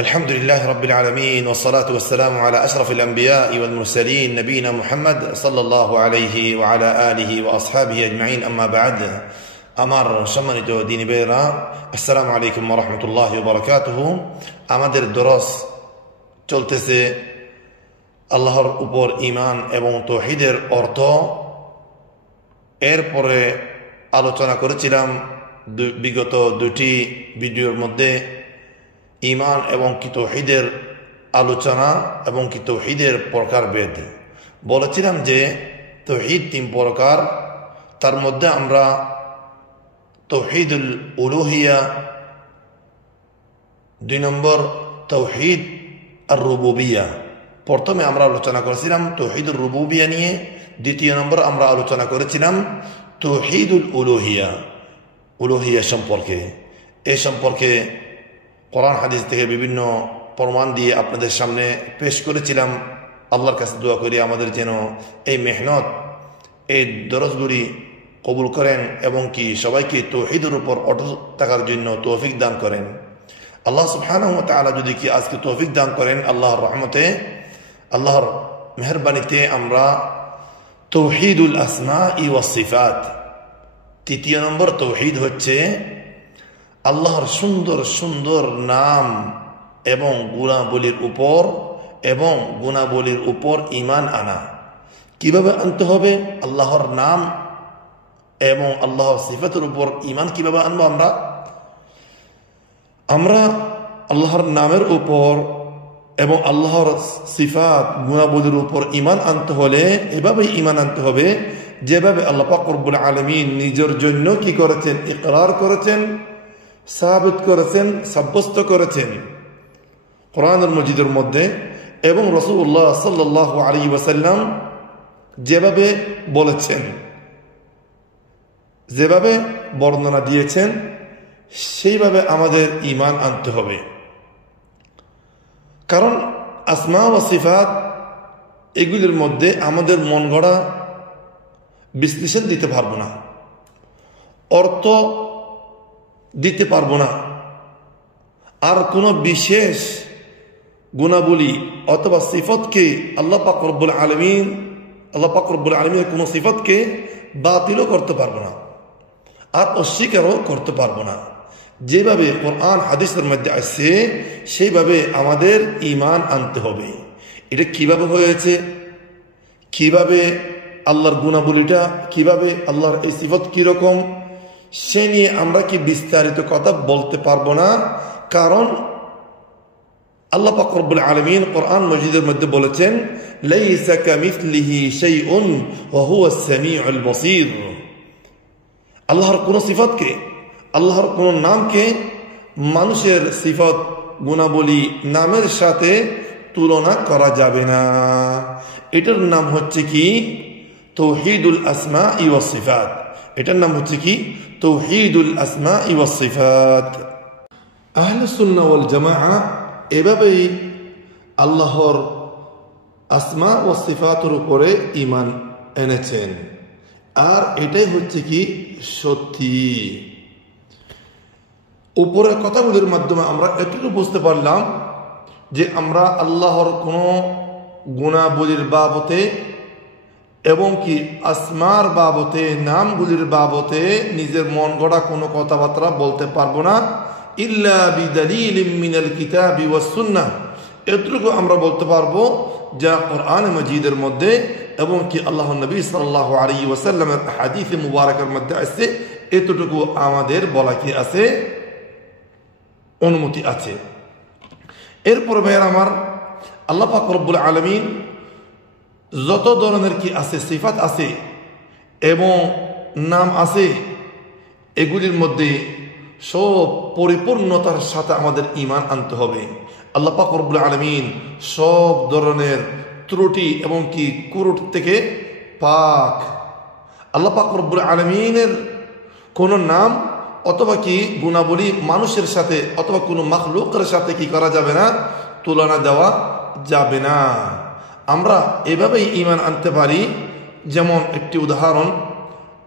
الحمد لله رب العالمين والصلاة والسلام على أشرف الأنبياء والمرسلين نبينا محمد صلى الله عليه وعلى آله وأصحابه أجمعين أما بعد আমার সম্মানিত দ্বীনি ভাইরা আসসালামু আলাইকুম ওয়া রাহমাতুল্লাহি ওয়া বারাকাতুহু। আমাদের দরস চলতেছে আল্লাহর উপর ঈমান এবং তাওহীদের অর্থ। এরপরে আলোচনা করেছিলাম বিগত দুটি ভিডিওর মধ্যে ঈমান এবং কি তাওহীদের আলোচনা এবং কি তাওহীদের প্রকারভেদ। বলেছিলাম যে তাওহীদ তিন প্রকার, তার মধ্যে আমরা তাওহীদুল উলুহিয়া, 2 নম্বর তাওহীদ আর রুবুবিয়া। প্রথমে আমরা আলোচনা করেছিলাম তাওহীদুর রুবুবিয়া নিয়ে, দ্বিতীয় নম্বর আমরা আলোচনা করেছিলাম তাওহীদুল উলুহিয়া সম্পর্কে। এই সম্পর্কে কোরআন হাদিস থেকে বিভিন্ন প্রমাণ দিয়ে আপনাদের সামনে পেশ করেছিলাম। আল্লাহর কাছে দোয়া করি আমাদের যেন এই মেহনত, এই দরজগুলি কবুল করেন এবং কি সবাইকে তাওহীদের উপর অটল থাকার জন্য তৌফিক দান করেন। আল্লাহ সুবহানাহু ওয়া তাআলা যদি কি আজকে তৌফিক দান করেন, আল্লাহর রহমতে, আল্লাহর মেহেরবানিতে আমরা তাওহীদুল আসমাই ওয়াস সিফাত, তৃতীয় নম্বর তাওহীদ হচ্ছে আল্লাহর সুন্দর সুন্দর নাম এবং গুণাবলীর উপর ঈমান আনা। কিভাবে আনতে হবে? আল্লাহর নাম এবং আল্লাহর সিফাতের উপর ঈমান কিভাবে আনবো? আমরা আল্লাহর নামের উপর এবং আল্লাহর সিফাত গুণাবলীর উপর ঈমান আনতে হলে এভাবে ঈমান আনতে হবে যেভাবে আল্লাহ পাক রব্বুল আলামিন নিজের জন্য কি করেছেন? ইকরার করেছেন, সাবিত করেছেন, সাব্যস্ত করেছেন কোরআনুল মাজিদের মধ্যে, এবং রাসূলুল্লাহ সাল্লাল্লাহু আলাইহি ওয়াসাল্লাম যেভাবে বলেছেন, যেভাবে বর্ণনা দিয়েছেন, সেইভাবে আমাদের ঈমান আনতে হবে। কারণ আসমা ওয়া সিফাত এগুলির মধ্যে আমাদের মন গড়া বিশ্লেষণ দিতে পারবো না, অর্থ দিতে পারবো না, আর কোন বিশেষ গুণাবলী অথবা সিফতকে আল্লাহ পাক রব্বুল আলামিনের কোন সিফতকে বাতিলও করতে পারবো না, আর অস্বীকারও করতে পারবো না। যেভাবে কোরআন হাদিসের মধ্যে আসছে সেইভাবে আমাদের ঈমান আনতে হবে। এটা কিভাবে হয়েছে, কিভাবে আল্লাহর গুণাবলীটা, কিভাবে আল্লাহর এই সিফত কিরকম, সে নিয়ে আমরা কি বিস্তারিত কথা বলতে পারবো না। কারণ আল্লাহ পাক রব্বুল আলামিন কোরআন মাজিদের মধ্যে বলেছেন, লাইসা কামিসলিহি শাইউন ওয়া হুয়াস সামিউল বাসীর। আল্লাহর কোন সিফতকে, আল্লাহর কোন নামকে মানুষের সিফত গুণাবলী নামের সাথে তুলনা করা যাবে না। এটার নাম হচ্ছে কি? তাওহীদুল আসমাই ওয়াস সিফাত। এটার নাম হচ্ছে কি? তাওহীদুল আসমাই ওয়াস সিফাত। আহলুস সুন্নাহ ওয়াল জামাআহ এভাবেই আল্লাহর আসমা ও সিফাতের উপরে ঈমান এনেছেন, আর এটাই হচ্ছে কি সত্যি। উপরের কথাগুলির মাধ্যমে আমরা এটুকু বুঝতে পারলাম যে আমরা আল্লাহর কোন গুণাবলীর বাবতে এবং কি আসমার বাবতে, নামগুলির বাবতে নিজের মন গড়া কোনো কথাবার্তা বলতে পারবো না, ইল্লা বিদালিলিম মিনাল কিতাবি ওয়াস সুন্নাহ। এটুকু আমরা বলতে পারবো যা কোরআন মাজিদের মধ্যে এবং কি আল্লাহর নবী সাল্লাল্লাহু আলাইহি ওয়াসাল্লামের হাদিসে মুবারকের মধ্যে আছে। এতটুকু আমাদের বলা কি আছে? অনুমতি আছে। এরপর ভাইয়ের আমার, আল্লাহ পাক রব্বুল আলামিন যত ধরনের কি আছে সিফাত আছে এবং নাম আছে, এগুলির মধ্যে সব পরিপূর্ণতার সাথে আমাদের ঈমান আনতে হবে। আল্লাহ পাক রব্বুল আলামিন সব ধরনের ত্রুটি এবং কি কুরুট থেকে পাক। আল্লাহ পাক রব্বুল আলামিনের কোন নাম অথবা কি গুণাবলী মানুষের সাথে অথবা কোনো মাখলুকের সাথে কি করা যাবে না? তুলনা দেওয়া যাবে না। আমরা এভাবেই ঈমান আনতে পারি। যেমন একটি উদাহরণ,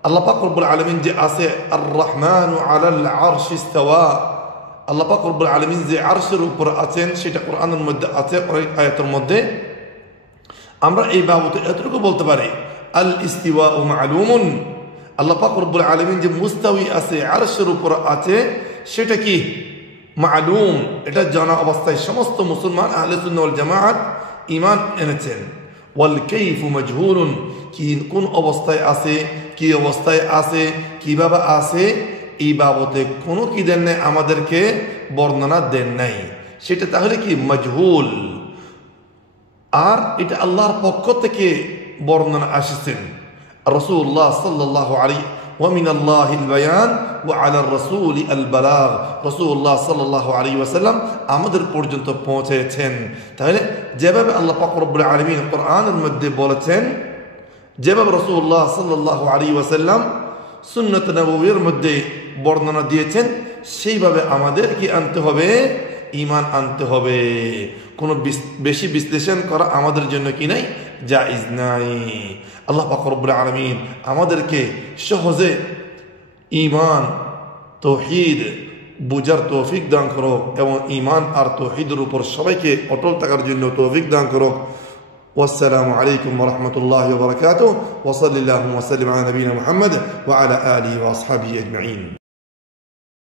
আল্লাহ পাক রব্বুল আলামিন যে আছে আর রহমানু আলাল আরশি ইস্তাওয়া, আল্লাহ পাক রব্বুল আলামিন যে আরশের উপর আছেন সেটা কোরআনের মধ্যে আছে, অনেক আয়াতের মধ্যে। আমরা এই বাবদে এতটুকু বলতে পারি, আল ইস্তিওয়াউ মা'লুমুন, আল্লাহ পাক রব্বুল আলামিন যে মুস্তাওয়ী আছে, আরশের উপর আছে, সেটা কি মা'লুম, এটা জানা অবস্থায় সমস্ত মুসলমান আহলে সুন্নাহ ওয়াল জামাআত ঈমান এনেছেন। ওয়াল কাইফু মাজহুলুন, কি কোন অবস্থায় আছে, কি অবস্থায় আছে, কিভাবে আছে, এই বাবদে কোনো কি দেন নাই, আমাদেরকে বর্ণনা দেন নাই, সেটা তাহলে কি মাজহুল। আর এটা আল্লাহর পক্ষ থেকে বর্ণনা আসছেন। রাসূলুল্লাহ সাল্লাল্লাহু আলাইহি ওয়া মিনাল্লাহিল বায়ান ওয়া আলার রাসূলি আল বালাগ, রাসূলুল্লাহ সাল্লাল্লাহু আলাইহি ওয়াসাল্লাম আমাদের পর্যন্ত পৌঁছেছেন। তাহলে যেভাবে আল্লাহ পাক রব্বুল আলামিন কোরআনের মধ্যে বলেছেন, যেভাবে রাসূলুল্লাহ সাল্লাল্লাহু আলাইহি ওয়াসাল্লাম সুন্নাত নববীর মধ্যে বর্ণনা দিয়েছেন, সেইভাবে আমাদের কি আনতে হবে, ঈমান আনতে হবে। কোনো বেশি বিশ্লেষণ করা আমাদের জন্য কি নাই, জায়েজ নাই। আল্লাহ পাক রব্বুল আলামিন আমাদেরকে সহজে ঈমান তাওহীদ বুঝার তৌফিক দান করো, এবং ঈমান আর তাওহীদের উপর সবাইকে অটল থাকার জন্য তৌফিক দান করো। والسلام عليكم ورحمة الله وبركاته، وصلى الله وسلم على نبينا محمد وعلى آله وأصحابه أجمعين.